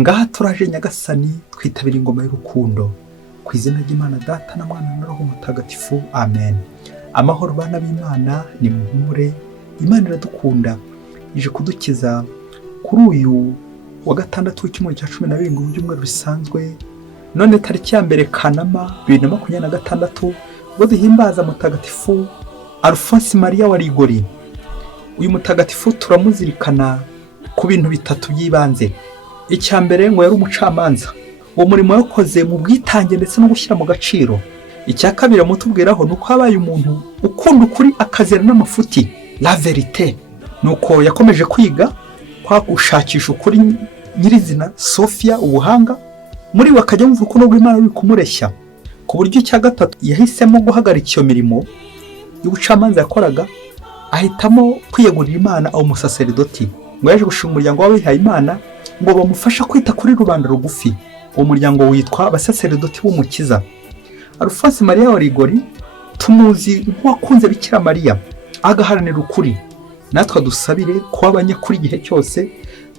Ngaha turaje Nyagasani twitabira ingoma y'urukundo ku izina ry'Imana Data na Mwana na Roho Mutagatifu, amen. Amahoro bana b'Imana, ni muhumure, Imana iradukunda, ije kudukiza kuri uyu wa gatandatu w'icyumweru cya 17 mu byumweru bisanzwe, none tariki ya mbere Kanama 2026, ubwo duhimbaza Mutagatifu Alphonse Maria wa Rigori. Uyu mutagatifu turamuzirikana ku bintu bitatu by'ibanze. Icya mbere ngo yari umucamanza, uwo murimo yakoze mu bwitange ndetse no gushyira mu gaciro. Icya kabiri amutubwiraho nuko habaye umuntu ukunda ukuri akazera n'amafuti, la verite. Nuko yakomeje kwiga kwa gushakisha ukuri nyirizina, Sofia, ubuhanga muri we akajya mvuga urukundo rw'Imana ruri kumureshya, ku buryo icya gatatu yahisemo guhagarika iyo mirimo y'ubucamanza yakoraga, ahitamo kwiyegurira Imana aho umusaseridoti. Ngo yaje gushinga umuryango w'abihaye Imana ngo bamufasha kwita kuri rubanda rugufi. Uwo muryango witwa abasaseridoti b'Umukiza. Alphonse Maria wa Rigori tumuzi nk'uwakunze Bikira Mariya agaharanira ukuri. Natwe dusabire kuba abanyakuri igihe cyose,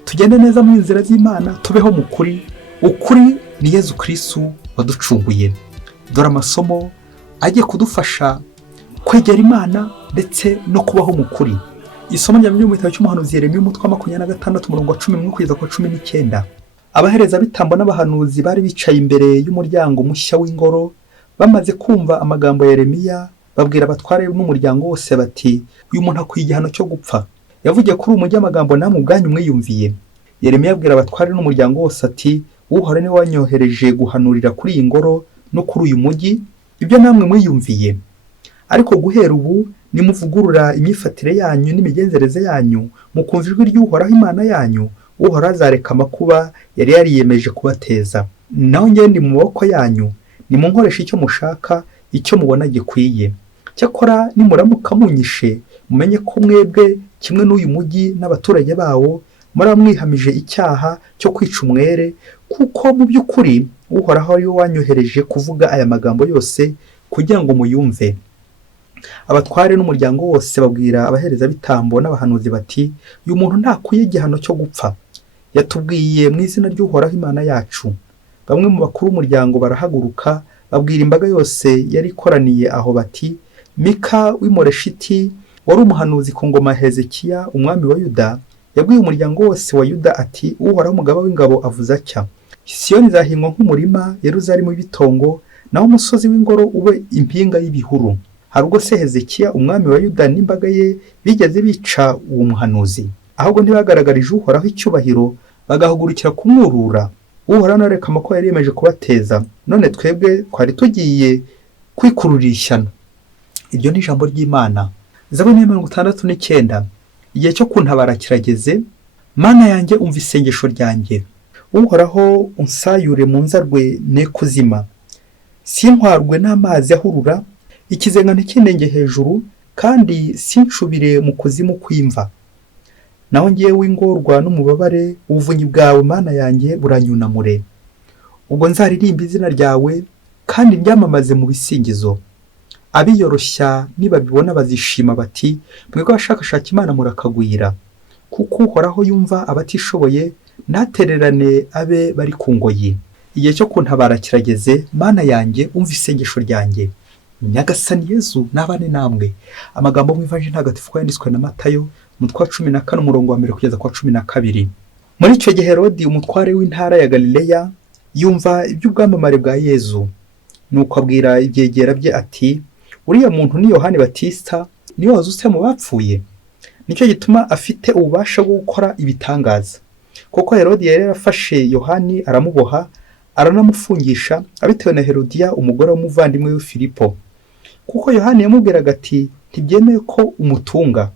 tugende neza mu nzira z'Imana, tubeho mu kuri. Ukuri ni Yezu Kristo waducunguye. Dore amasomo agiye kudufasha kwegera Imana ndetse no kubaho mu kuri. Isomo rya mu gitabo cy'umuhanuzi Yeremiya umutwe wa 26 umurongo wa 11 kugeza ku 19. Abahereza bitambo n'abahanuzi bari bicaye imbere y'umuryango mushya w'ingoro, bamaze kumva amagambo ya Yeremiya, babwira abatware n'umuryango wose bati, uyu muntu akwiye igihano cyo gupfa. Yavugiye kuri umujyi amagambo namwe ubwanyu mwiyumviye. Yeremiya abwira abatware n'umuryango wose ati, Uhoraho ni wanyohereje guhanurira kuri iyi ngoro no kuri uyu mujyi ibyo namwe mwiyumviye. Ariko guhera ubu nimuvugurura imyifatire yanyu n'imigenzereze yanyu, mukumva ijwi ry'Uhoraho Imana yanyu, Uhoraho azareka amakuba yari yariyemeje kubateza. Naho njye ndi mu maboko yanyu, nimunkoresha icyo mushaka, icyo mubona gikwiye. Cyakora nimuramuka munyishe, mumenye ko mwebwe kimwe n'uyu mujyi n'abaturage bawo muramwihamije icyaha cyo kwica umwere, kuko mu by'ukuri Uhoraho ari we wanyohereje kuvuga aya magambo yose kugira ngo muyumve. Abatware n'umuryango wose babwira abahereza bitambo n'abahanuzi bati, uyu muntu ntakwiye igihano cyo gupfa. Yatubwiye mu izina ry'Uhoraho Imana yacu. Bamwe mu bakuru b'umuryango barahaguruka, babwira imbaga yose yari ikoraniye aho bati, Mika w'Imoreshiti wari umuhanuzi ku ngoma ya Hezekiya umwami wa Yuda, yabwiye umuryango wose wa Yuda ati, Uhoraho umugaba w'ingabo avuze atya, Siyoni izahingwa nk'umurima, Yeruzalemu ibitongo, naho umusozi w'ingoro ube impinga y'ibihuru. Hari ubwo se Hezekiya umwami wa Yuda n'imbaga ye bigeze bica uwo muhanuzi, ahubwo ntibagaragarije Uhoraho icyubahiro, bagahugurukira kumwurura. Uhoraho nareka amakuba yari yemeje kubateza, none twebwe twari tugiye kwikururira ishyano. Iryo ni ijambo ry'Imana. Zaburi 69. Igihe cyo kuntabara kirageze, Mana yanjye umva isengesho ryanjye. Uhoraho unsayure mu nzarwe ne kuzima, sintwarwe n'amazi ahurura, ikizenga ntikindenge hejuru, kandi sinshubire mu kuzimu kwimva. Naho ngewe ingorwa n'umubabare, ubuvunyi bwawe Mana yanjye buranyunamure. Ubwo nzaririmba izina ryawe kandi ryamamaze mu bisingizo. Abiyoroshya nibabibona bazishima bati, mwebwe abashakashaka Imana murakagwira. Kuko Uhoraho yumva abatishoboye, ntatererane abe bari ku ngoyi. Igihe cyo kuntabara kirageze, Mana yanjye umva isengesho ryanjye. Nyagasani Yezu nabane namwe. Amagambo mu Ivanjili ntagatifu yanditswe na Matayo umutwe wa 14 umurongo wa 1 kugeza ku 12. Muri icyo gihe Herodi umutware w'intara ya Galileya yumva iby'ubwamamare bwa Yezu, nuko abwira ibyegera bye ati, uriya muntu ni Yohani Batista, niwe wazutse mu bapfuye. Nicyo gituma afite ububasha bwo gukora ibitangaza. Kuko Herodi yari yarafashe Yohani aramuboha, aranamufungisha, abitewe na Herodiya umugore w'umuvandimwe we Filipo. Kuko Yohani yamubwiraga ati, ntibyemeye ko umutunga.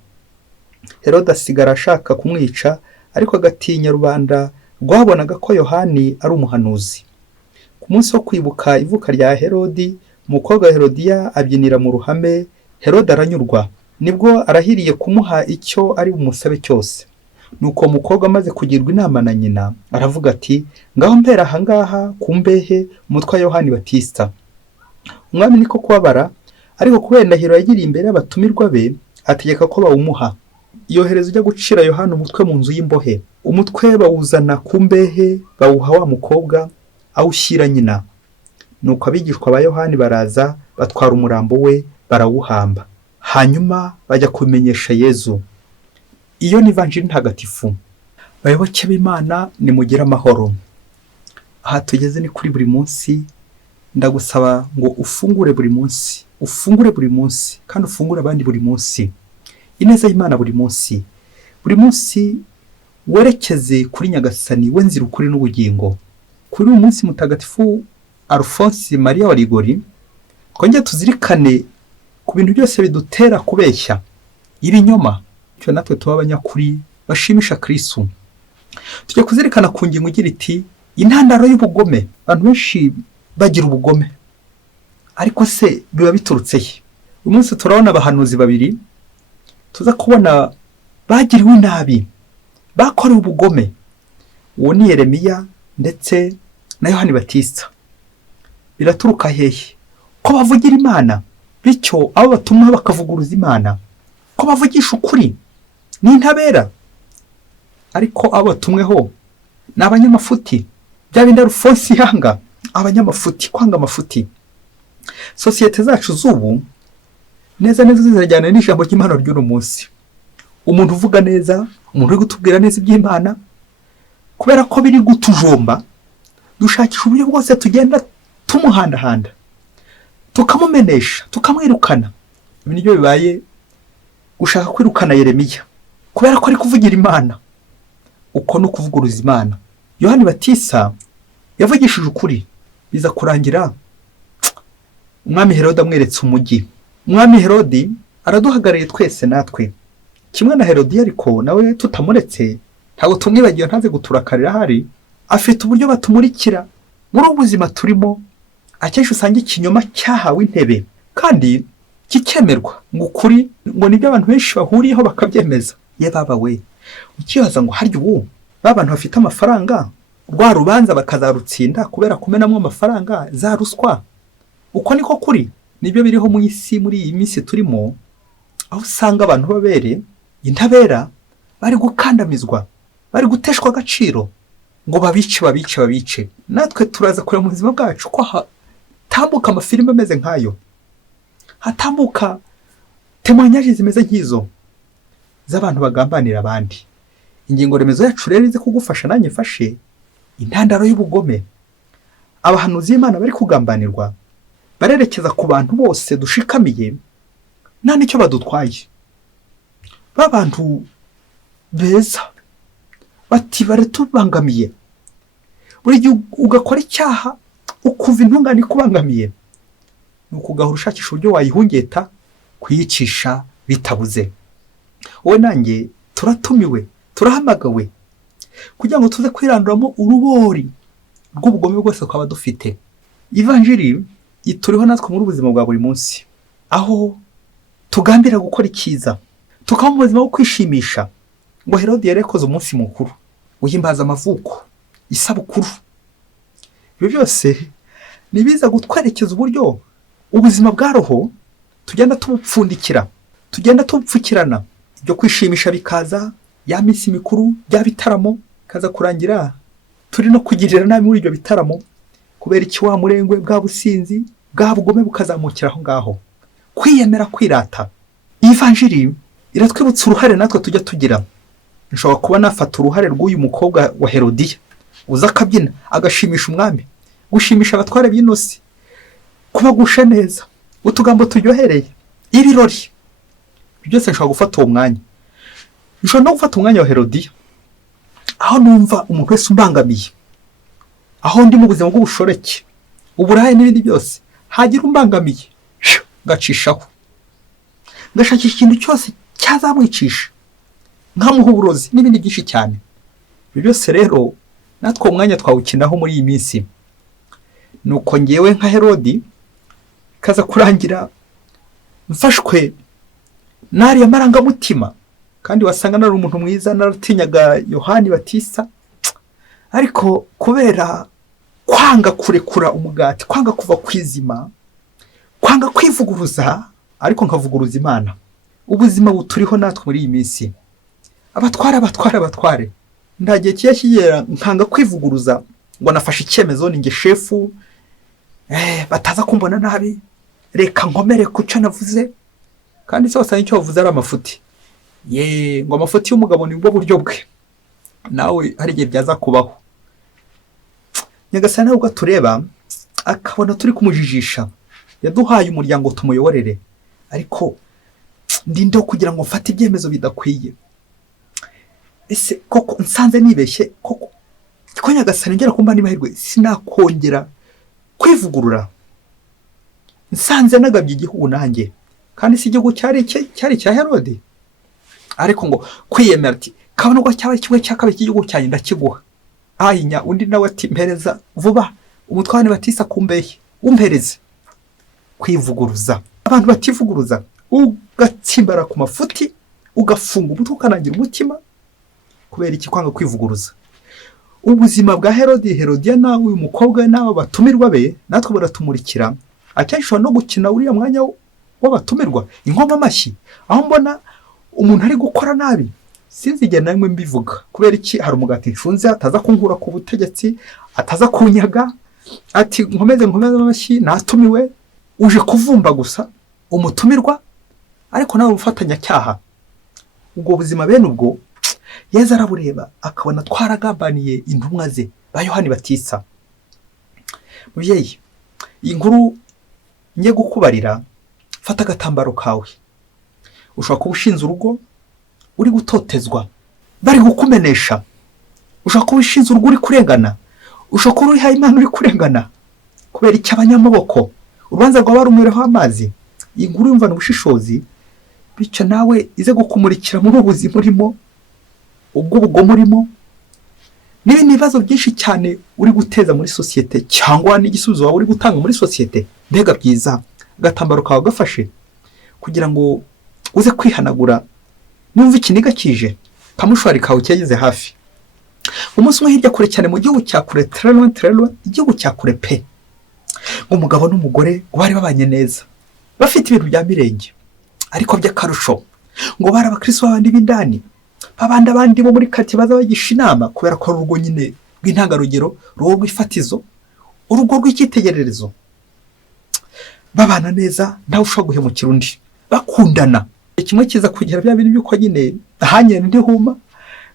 Herode asigara ashaka kumwica, ariko agatinya rubanda rwabonaga ko Yohani ari umuhanuzi. Ku munsi wo kwibuka ivuka rya Herodi, umukobwa wa Herodiya abyinira mu ruhame, Herode aranyurwa. Nibwo arahiriye kumuha icyo ari bumusabe cyose. Nuko umukobwa amaze kugirwa inama na nyina, aravuga ati, ngaho mpera ahangaha ku mbehe umutwe wa Yohani Batista. Umwami niko kubabara, ariko kubera ndahiro yagiriye imbere y'abatumirwa be, ategeka ko bawumuha. yohereza ujya gucira Yohana umutwe mu nzu y'imbohe. Umutwe bawuzana ku mbehe, bawuha wa mukobwa awushyira nyina. Nuko abigishwa ba Yohani baraza, batwara umurambo we, barawuhamba. Hanyuma bajya kubimenyesha Yezu. Iyo ni ivanjiri ntagatifu. Bayoboke b'Imana, nimugire amahoro. Aha tugeze ni kuri buri munsi. Ndagusaba ngo ufungure buri munsi, ufungure buri munsi, kandi ufungure abandi buri munsi. Ineza y'Imana buri munsi. Buri munsi werekeze kuri Nyagasani, we nzira ukuri n'ubugingo. Kuri uyu munsi mutagatifu Alphonse Maria wa Rigori, twongeye tuzirikane ku bintu byose bidutera kubeshya, ibinyoma, cyo natwe tuba abanyakuri bashimisha Kristo. Tujye kuzirikana ku ngingo igira iti intandaro y'ubugome. Abantu benshi bagira ubugome, ariko se biba biturutse he? Uyu munsi turabona abahanuzi babiri tuza kubona bagiriwe nabi, bakorewe ubugome. Uwo ni Yeremiya ndetse na Yohani Batista. Biraturuka hehe? Ko bavugira Imana, bityo abo batumwa bakavuguruza Imana, ko bavugisha ukuri ni intabera, ariko abo batumweho ni abanyamafuti. Bya bindi Alphonse yanga, abanyamafuti, kwanga amafuti. Sosiyete zacu z'ubu neza neza zirajyana n'ijambo ry'Imana ry'uno munsi. Umuntu uvuga neza, umuntu uri gutubwira neza iby'Imana, kubera ko biri gutujomba, dushakisha uburyo bwose tugenda tumuhandahanda, tukamumenesha, tukamwirukana. Ibi nibyo bibaye gushaka kwirukana Yeremiya, kubera ko ari kuvugira Imana. Uko no kuvuguruza Imana. Yohani Batista yavugishije ukuri, biza kurangira Umwami Herode amweretse umujyi. Umwami Herode araduhagarariye twese natwe, kimwe na Herodiya, ariko nawe tutamuretse ntabwo tumwibagiwe, ntaze guturakarira. Hari afite uburyo batumurikira muri ubuzima turimo. Akenshi usanga ikinyoma cyahawe intebe kandi kikemerwa, ngo ukuri ngo nibyo abantu benshi bahuriyeho bakabyemeza. Ye baba we, ukibaza ngo harya ubu babantu bafite amafaranga rwa rubanza bakazarutsinda kubera kumenamwe amafaranga, za ruswa. Uko niko kuri, nibyo biriho mu isi muri iyi minsi turimo, aho usanga abantu babere intabera bari gukandamizwa, bari guteshwa agaciro, ngo babice. Natwe turaza kureba mu buzima bwacu ko hatambuka amafilime ameze nk'ayo, hatambuka témoignages zimeze nk'izo z'abantu bagambanira abandi. Ingingo remezo yacu rero ize kugufasha nanjye mfashe intandaro y'ubugome. Abahanuzi b'Imana bari kugambanirwa barerekeza ku bantu bose dushikamiye, nta nicyo badutwaye. Babantu beza bati baratubangamiye, buri gihe ugakora icyaha ukumva intungane ikubangamiye, ni ukugahora ushakisha uburyo wayihungeta, kuyicisha bitabuze. Wowe nanjye turatumiwe, turahamagawe kugira ngo tuze kwiranduramo urubori rw'ubugome bwose twaba dufite. Ivanjiri ituriho natwe muri ubuzima bwa buri munsi, aho tugambira gukora icyiza, tukaba mu buzima bwo kwishimisha. Ngo Herode yarekoze umunsi mukuru, uhimbaza amavuko, isabukuru. Ibyo byose nibiza gutwerekeza uburyo ubuzima bwa roho tugenda tubupfundikira, tugenda tubupfukirana. Ibyo kwishimisha bikaza, ya minsi mikuru, bya bitaramo, kaza kurangira turi no kugirira nabi muri ibyo bitaramo, kubera iki wa murengwe bwa businzi, bwa bugome bukazamukira aho ngaho. Kwiyemera, kwirata. Ivanjiri iratwibutsa uruhare natwe tujya tugira. Nshobora kuba nafata uruhare rw'uyu mukobwa wa Herodiya, uza akabyina agashimisha umwami, gushimisha abatware b'inosi, kubagusha neza, utugambo turyohereye, ibirori. Byose nshobora gufata uwo mwanya. Nshobora no gufata umwanya wa Herodiya, aho numva umuntu wese umbangamiye, aho ndi mu buzima bw'ubushoreke, uburayi n'ibindi byose, hagira umbangamiye, ngacishaho, ngashakisha ikintu cyose cyazamwicisha, nkamuha uburozi n'ibindi byinshi cyane. Ibyo byose rero natwe uwo mwanya twawukinaho muri iyi minsi. Nuko ngewe nka Herodi kaza kurangira mfashwe n'ariya marangamutima, kandi wasanga nari umuntu mwiza, naratinyaga Yohani Batista, ariko kubera kwanga kurekura umugati, kwanga kuva kwizima, kwanga kwivuguruza, ariko nkavuguruza Imana. Ubuzima buturiho natwe muri iyi minsi, abatware nta gihe kiyashyigera nkanga kwivuguruza ngo nafashe icyemezo ni nge shefu bataza kumbona nabi reka nkomere ku cyo navuze kandi cyose nicyo wavuze ari amafuti ngo amafuti y'umugabo ni bwo buryo bwe nawe hari igihe byaza kubaho Nyagasani ubwo tureba akabona turi kumujijisha yaduhaye umuryango tumuyoborere ariko ndindo kugira ngo mfate ibyemezo bidakwiye ese koko nsanze nibeshye koko ko Nyagasani ngera kumba n'imahirwe sinakongera kwivugurura nsanze nagabye igihugu nanjye kandi si igihugu cyari cya Herode ariko ngo kwiyemera ati kabone ko cyaba kimwe cya kabiri cy'igihugu cyanjye ndakiguha ahinya undi nawe ati mpereza vuba umutware batisa kumbehe umpereze kwivuguruza abantu bativuguruza ugatsimbara ku mafuti ugafunga umutwe ukanangira umutima kubera iki kwanga kwivuguruza ubuzima bwa Herodiya nawe uyu mukobwa nawe batumirwa be natwe baratumurikira akenshi no gukina uriya mwanya w'abatumirwa inkoma amashyi aho mbona umuntu ari gukora nabi sinzigera namwe mbivuga kubera iki hari umugati nshunze ataza kunkura ku butegetsi ataza kunyaga ati nkomeze amashyi natumiwe uje kuvumba gusa umutumirwa ariko nawe ufatanya cyaha ubwo buzima bene ubwo Yesu arabureba akabona twaragambaniye intumwa ze ba Yohani Batisa mubyeyi iyi nkuru ngiye gukubarira fata agatambaro kawe ushobora kuba ushinze urugo uri gutotezwa bari gukumenesha ushobora kuba ushinze urugo uri kurengana ushobora kuba urihaye Imana uri kurengana kubera icyo abanyamaboko urubanza rwaba rumwireho amazi iyi nkuru yumvana ubushishozi bityo nawe ize gukumurikira muri ubuzima urimo ubwo bugome urimo n'ibindi bibazo byinshi cyane uri guteza muri sosiyete cyangwa n'igisubizo wawe uri gutanga muri sosiyete mbega byiza agatambaro kawe gafashe kugira ngo uze kwihanagura numva ikiniga kije kamushwari kawe cyageze hafi umunsi umwe hirya kure cyane mu gihugu cya kure tererwa igihugu cya kure pe umugabo n'umugore bari babanye neza bafite ibintu bya mirenge ariko by'akarusho ngo bari abakristo b'abandi b'indani abandi bo muri kati baza bagisha inama kubera ko urugo nyine rw'intangarugero urugo rw'ifatizo urugo rw'icyitegererezo babana neza ntawe ushobora guhemukira undi bakundana kimwe kiza kugira bya bintu by'uko nyine ahanye ntihuma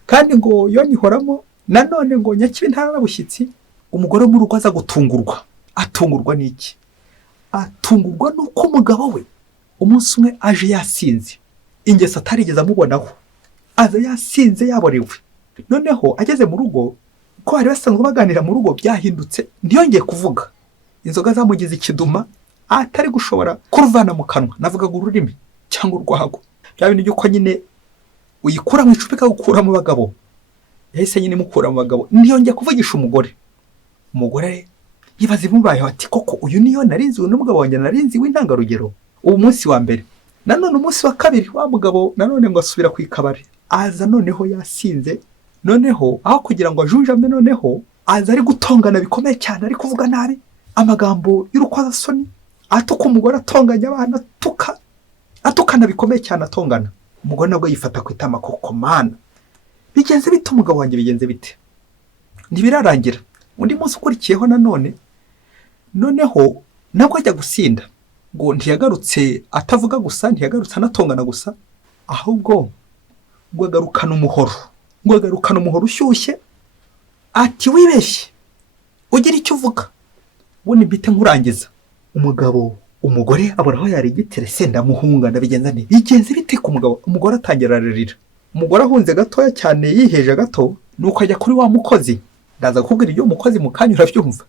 kandi ngo yonyihoramo nanone ngo nyakibi ntarabushyitsi umugore wo mu rugo aza gutungurwa atungurwa n'iki atungurwa nuko umugabo we umunsi umwe aje yasinze ingeso atarigeze amubonaho aza yasinze yaborewe noneho ageze mu rugo ko bari basanzwe baganira mu rugo byahindutse ntiyongeye kuvuga inzoga zamugize ikiduma atari gushobora kuruvana mu kanwa navugaga ururimi cyangwa urwago bya bintu by'uko nyine uyikura mu icupa ikagukura mu bagabo yahise nyine imukura mu bagabo ntiyongeye kuvugisha umugore yibaza imubayeho ati koko uyu niyo narinzi uyu n'umugabo wanjye narinzi w'intangarugero ubu munsi wa mbere nanone umunsi wa kabiri wa mugabo nanone ngo asubira ku ikabari aza noneho yasinze noneho aho kugira ngo ajunjame noneho aza ari gutongana bikomeye cyane ari kuvuga nabi amagambo y'urukozasoni atuka umugore atonganya abana atukana bikomeye cyane atongana umugore nabwo yifata ku itama koko mana bigenze bite umugabo wanjye bigenze bite ntibirarangira undi munsi ukurikiyeho noneho nabwo ajya gusinda ngo ntiyagarutse atavuga gusa ntiyagarutse anatongana gusa ahubwo ngo agarukana umuhoro ushyushye ati wibeshye ugira icyo uvuga ubundi mbite nkurangiza umugore abura aho yarigitire senda muhunga ndabigenza nti bigenze bite ku mugabo umugore atangira ararira umugore ahunze gatoya cyane yiheje gato nuko ajya kuri wa mukozi ndaza kukubwira ibyo umukozi mukanyura byumva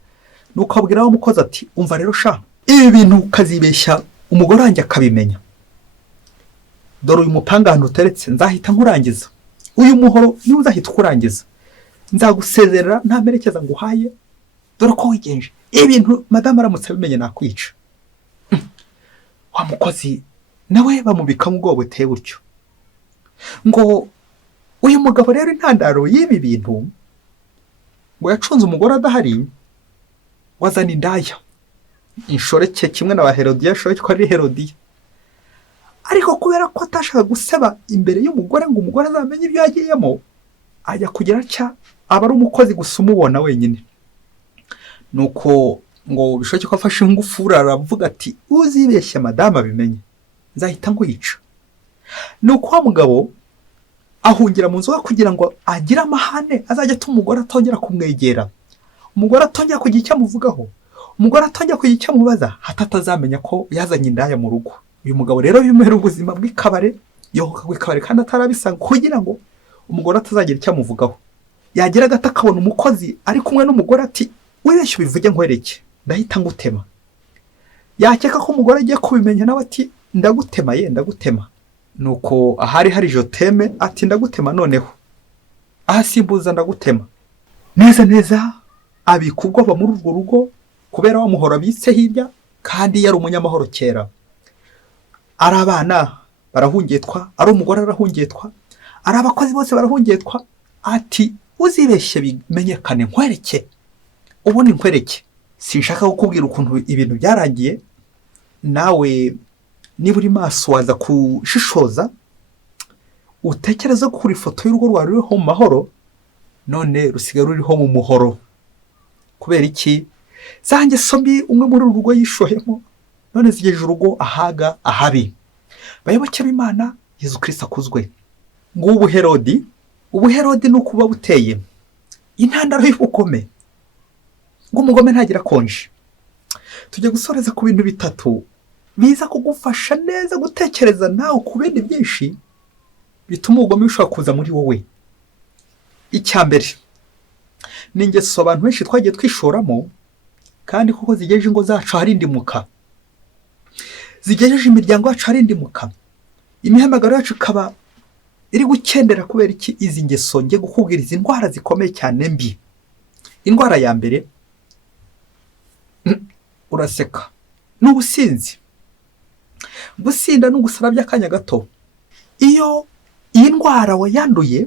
nuko abwira wa mukozi ati umva rero sha ibi bintu kazibeshya umugore wanjye akabimenya dore uyu mupanga ahantu uteretse nzahita nkurangiza uyu muhoro niba uzahita ukurangiza nzagusezerera nta merekeza nguhaye dore ko wigenje ibintu madamu aramutse abimenye nakwica wa mukozi nawe bamubika mu bwoba buteye butyo ngo uyu mugabo rero intandaro y'ibi bintu ngo yacunze umugore adahari wazana indaya inshoreke kimwe na ba Herodiya shoreke ko ari Herodiya ariko kubera ko atashaka guseba imbere y'umugore ngo umugore azamenye ibyo yagiyemo, ajya kugira cya aba ari umukozi gusa umubona wenyine. Nuko ngo bishoboke ko afashe ingufuri aravuga ati uzibeshye madamu abimenye nzahita nkwica. Nuko wa mugabo ahungira mu nzoga kugira ngo agire amahane azajya atuma umugore atongera kumwegera, umugore atongera kugira icyo amuvugaho, umugore atongera kugira icyo amubaza, hatatazamenya ko yazanye indaya mu rugo. Uyu mugabo rero yumera ubuzima bw'ikabare, yohoka bw'ikabare kandi atarabisanga kugira ngo umugore atazagira icyo amuvugaho. Yagira agata akabona umukozi ari kumwe n'umugore ati wibeshye ubivuge nkwereke ndahita ngutema. Yakeka ko umugore agiye kubimenya nawe ati ndagutema ndagutema. Nuko ahari hari joteme ati ndagutema noneho, ahasimbuza ndagutema. Neza abika ubwoba muri urwo rugo kubera wa muhoro abitse hirya, kandi yari umunyamahoro kera. Ari abana barahungetwa, ari umugore arahungetwa, ari abakozi bose barahungetwa. Ati uzibeshye bimenyekane nkwereke, ubundi nkwereke. Sinshaka kukubwira ukuntu ibintu byarangiye, nawe niba uri maso waza kushishoza utekereza kuri ifoto y'urugo rwawe ruriho mu mahoro, none rusigaye ruriho mu muhoro. Kubera iki? Zanjye sombi umwe muri uru rugo yishohemo, none zigejeje urugo ahaga ahabi. Bayoboke b'Imana, Yesu Kristo akuzwe. Ngo ubuherodi ni ukuba buteye intandaro y'ubugome, ngo umugome ntagira konje. Tujye gusoreza ku bintu bitatu biza kugufasha neza gutekereza nawe ku bindi byinshi bituma ubugome bushobora kuza muri wowe. Icya mbere ni ingeso abantu benshi twagiye twishoramo, kandi kuko zigejeje ingo zacu hari indimuka, zigejeje imiryango yacu hari indimuka, imihamagaro yacu ikaba iri gukendera. Kubera iki? Izi ngeso ngiye gukubwira izi ndwara zikomeye cyane mbi. Indwara ya mbere uraseka ni ubusinzi. Gusinda no gusara by'akanya gato. Iyo iyi ndwara wayanduye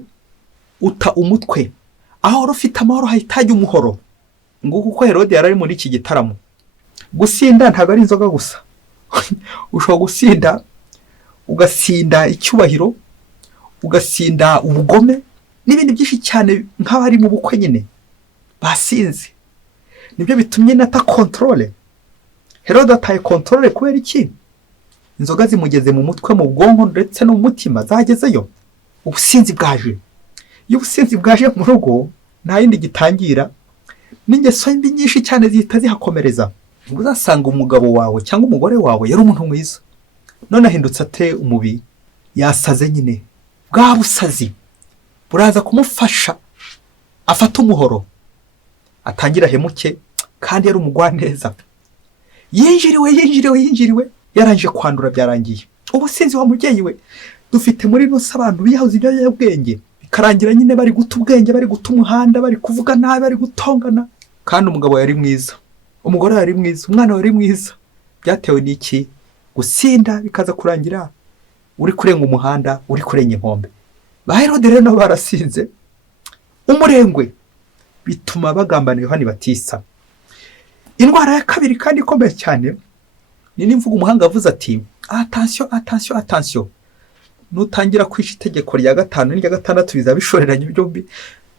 uta umutwe, aho ufite amahoro hahitajya umuhoro. Ngo kuko Herode yari ari muri iki gitaramo. Gusinda ntabwo ari inzoga gusa. Ushobora gusinda ugasinda icyubahiro, ugasinda ubugome n'ibindi byinshi cyane, nk'abari mu bukwe nyine basinze. Nibyo bitumye nata controle. Herode ataye controle. Kubera iki? Inzoga zimugeze mu mutwe, mu bwonko ndetse no mu mutima zagezeyo. Ubusinzi bwaje. Iyo ubusinzi bwaje mu rugo nta yindi gitangira, n'ingeso mbi nyinshi cyane zihita zihakomereza. Uzasanga umugabo wawe cyangwa umugore wawe yari umuntu mwiza, none ahindutse ate umubi, yasaze nyine. Bwa busazi buraza kumufasha afata umuhoro, atangira hemuke, kandi yari umugwaneza. Yinjiriwe yaranje kwandura, byarangiye. Ubusinzi wa mubyeyi we dufite muri nose abantu biyahuza iby'ubwenge, bikarangira nyine bari guta ubwenge, bari guta umuhanda, bari kuvuga nabi, bari gutongana. Kandi umugabo yari mwiza, umugore yari mwiza, umwana yari mwiza. Byatewe n'iki? Gusinda, bikaza kurangira uri kurenga umuhanda, uri kurenga inkombe. Ba Herode rero nabo barasinze umurengwe, bituma bagambanira Yohani Batista. Indwara ya kabiri kandi ikomeye cyane ni n'imvugo umuhanga avuze ati attention, nutangira kwisha itegeko rya 5 n'irya 6 bizabishoreranye byombi.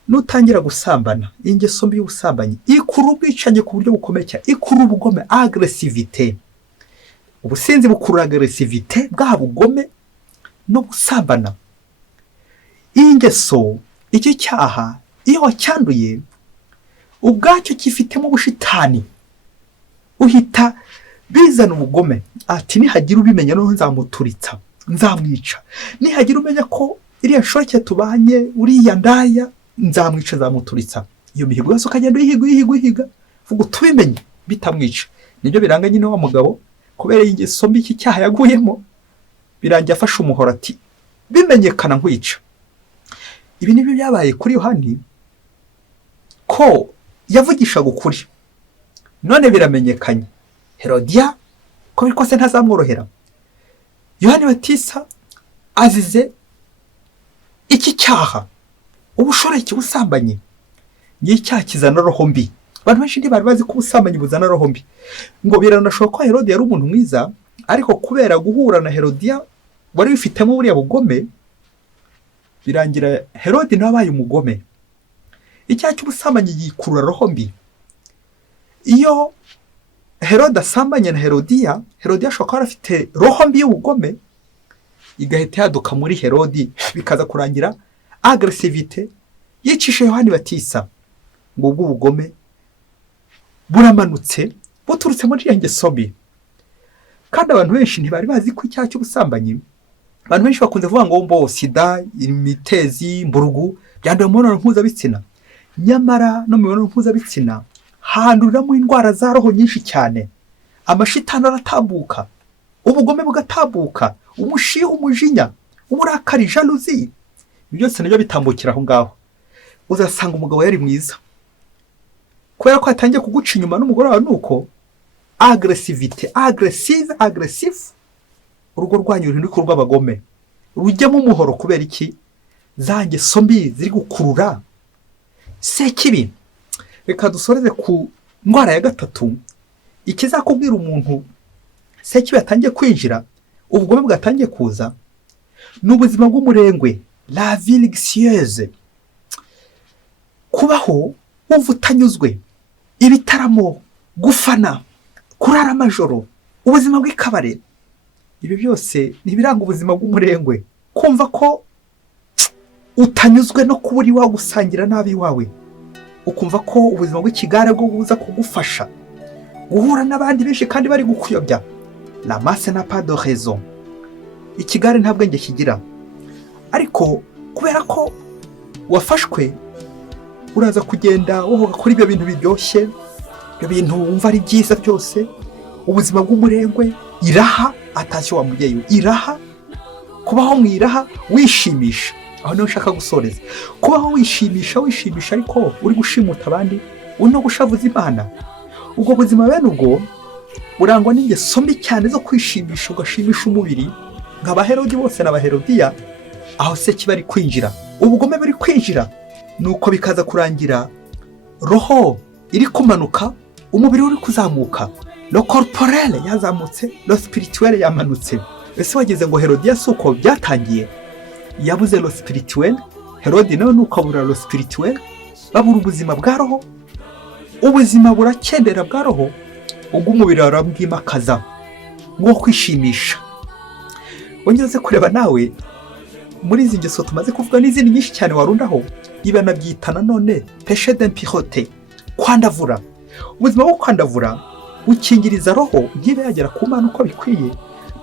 Nutangira gusambana, ingeso mbi y'ubusambanyi ikuru ubwicanye ku buryo bukomeye cyane, ikuru ubugome, aggressivity. Ubusinzi bukurura aggressivity, bwa bugome no gusambana. Ingeso, iki cyaha iyo wacyanduye ubwacyo kifitemo ubushitani, uhita bizana ubugome. Ati nihagira ubimenya no nzamuturitsa, nzamwica. Nihagira umenya ko iriya shoke tubanye uriya ndaya, nzamwica, nzamuturitsa. Iyo mihigo yose ukagenda uyihiga vuga tubimenye bitamwica. Nibyo biranga nyine wa mugabo, kubera ingeso mbi iki cyaha yaguyemo, birangiye afashe umuhoro ati bimenyekana nkwica. Ibi nibyo byabaye kuri Yohani, ko yavugishaga ukuri, none biramenyekanye. Herodiya ko bikose ntazamworohera. Yohani Batista azize iki cyaha, ubushoreke, ubusambanyi. Ni icyaha kizana roho mbi. Abantu benshi ntibari bazi ko ubusambanyi buzana roho mbi. Ngo biranashoboka ko Herode yari umuntu mwiza, ariko kubera guhura na Herodiya wari wifitemo buriya bugome, birangira Herode nawe abaye umugome. Icyaha cy'ubusambanyi gikurura roho mbi. Iyo Herode asambanye na Herodiya ashobora kuba afite roho mbi y'ubugome, igahita yaduka muri Herode, bikaza kurangira Aggressivity yicisha Yohani Batisa. Ngo ubwo ubugome buramanutse buturutse muri iyo ngeso mbi. Kandi abantu benshi ntibari bazi ko icyaha cy'ubusambanyi, abantu benshi bakunze kuvuga ngo sida, imitezi, mburugu byanduye mu mibonano mpuzabitsina. Nyamara no mu mibonano mpuzabitsina handuriramo indwara za roho nyinshi cyane. Amashitani aratambuka, ubugome bugatambuka, umushiha, umujinya, uburakari, jalousie, byose nabyo bitambukira aho ngaho. Uzasanga umugabo yari mwiza, kubera ko atangiye kuguca inyuma n'umugore wawe, nuko Aggressivity, aggressive, urugo rwanyu ruri ku rw'abagome, rujyamo umuhoro. Kubera iki? Za ngeso mbi ziri gukurura sekibi. Reka dusoreze ku ndwara ya gatatu. Ikizakubwira umuntu sekibi yatangiye kwinjira, ubugome bwatangiye kuza, n'ubuzima bw'umurengwe, la vie luxueuse. Kubaho wumva utanyuzwe, ibitaramo, gufana, kurara amajoro, ubuzima bw'ikabare. Ibi byose ntibiranga ubuzima bw'umurengwe. Kumva ko utanyuzwe no kuba uri wagusangira nabi wawe, ukumva ko ubuzima bw'ikigare bwo buza kugufasha guhura n'abandi benshi kandi bari gukuyobya. La masse n'a pas de raison. Ikigare nta bwenge kigira. Ariko kubera ko wafashwe, uraza kugenda wohoga kuri ibyo bintu biryoshye, ibyo bintu wumva ari byiza byose. Ubuzima bw'umurengwe, iraha, atashye wa mubyeyi, iraha, kubaho mu iraha, wishimisha. Aho niho nshaka gusoreza. Kubaho wishimisha ariko uri gushimuta abandi, uri no gushavuza Imana. Ubwo buzima bene ubwo burangwa n'ingeso mbi cyane zo kwishimisha, ugashimisha umubiri nk'abaherodi bose n'abaherodiya. Aho se kibari kwinjira, ubugome buri kwinjira, nuko bikaza kurangira roho iri kumanuka, umubiri uri kuzamuka. Lo corporel yazamutse, lo spirituel yamanutse. Ese wageze ngo Herodiya suko byatangiye? Yabuze lo spirituel, Herode nawe nuko abura lo spirituel, babura ubuzima bwa roho. Ubuzima burakendera bwa roho, ubwo umubiri arabwimakaza ngo kwishimisha. Wongeze kureba nawe muri izi ngeso tumaze kuvuga n'izindi nyinshi cyane warundaho, iba nabyitana none péché d'impureté, kwandavura. Ubuzima bwo kwandavura ukingiriza roho ngibe yagera ku Mana uko bikwiye,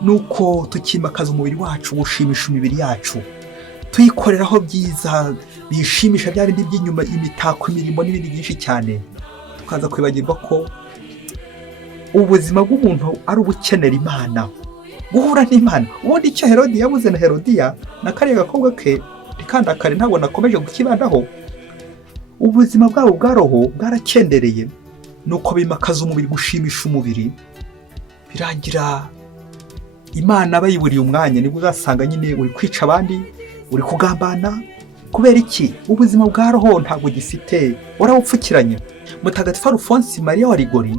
nuko tukimakaza umubiri wacu, gushimisha imibiri yacu, tuyikoreraho byiza bishimisha bya bindi by'inyuma, imitako, imirimo n'ibindi byinshi cyane. Tukaza kwibagirwa ko ubuzima bw'umuntu ari ubukenera Imana, guhura n'Imana. Ubundi icyo Herode yabuze na Herodiya na kariya gakobwa ke ikandakare ntabwo nakomeje gukibandaho. Ubuzima bwabo bwa roho bwarakendereye, nuko bimakaza umubiri, gushimisha umubiri, birangira Imana bayiburiye umwanya. Nibwo uzasanga nyine uri kwica abandi, uri kugambana. Kubera iki? Ubuzima bwa roho ntabwo gifite, warawupfukiranye. Mutagatifu Alphonse Maria wa Rigori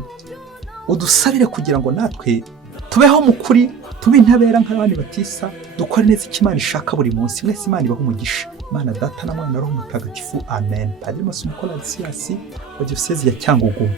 udusabire kugira ngo natwe tubeho mu kuri, tube intabera nk'abandi Batisa, dukore neza icyo Imana ishaka buri munsi. Mwese Imana ibahe umugisha. Imana Data na Mwana na Roho Mutagatifu, amen. Padiri Masumu Kola Siasi wa Diocese ya Cyangugu.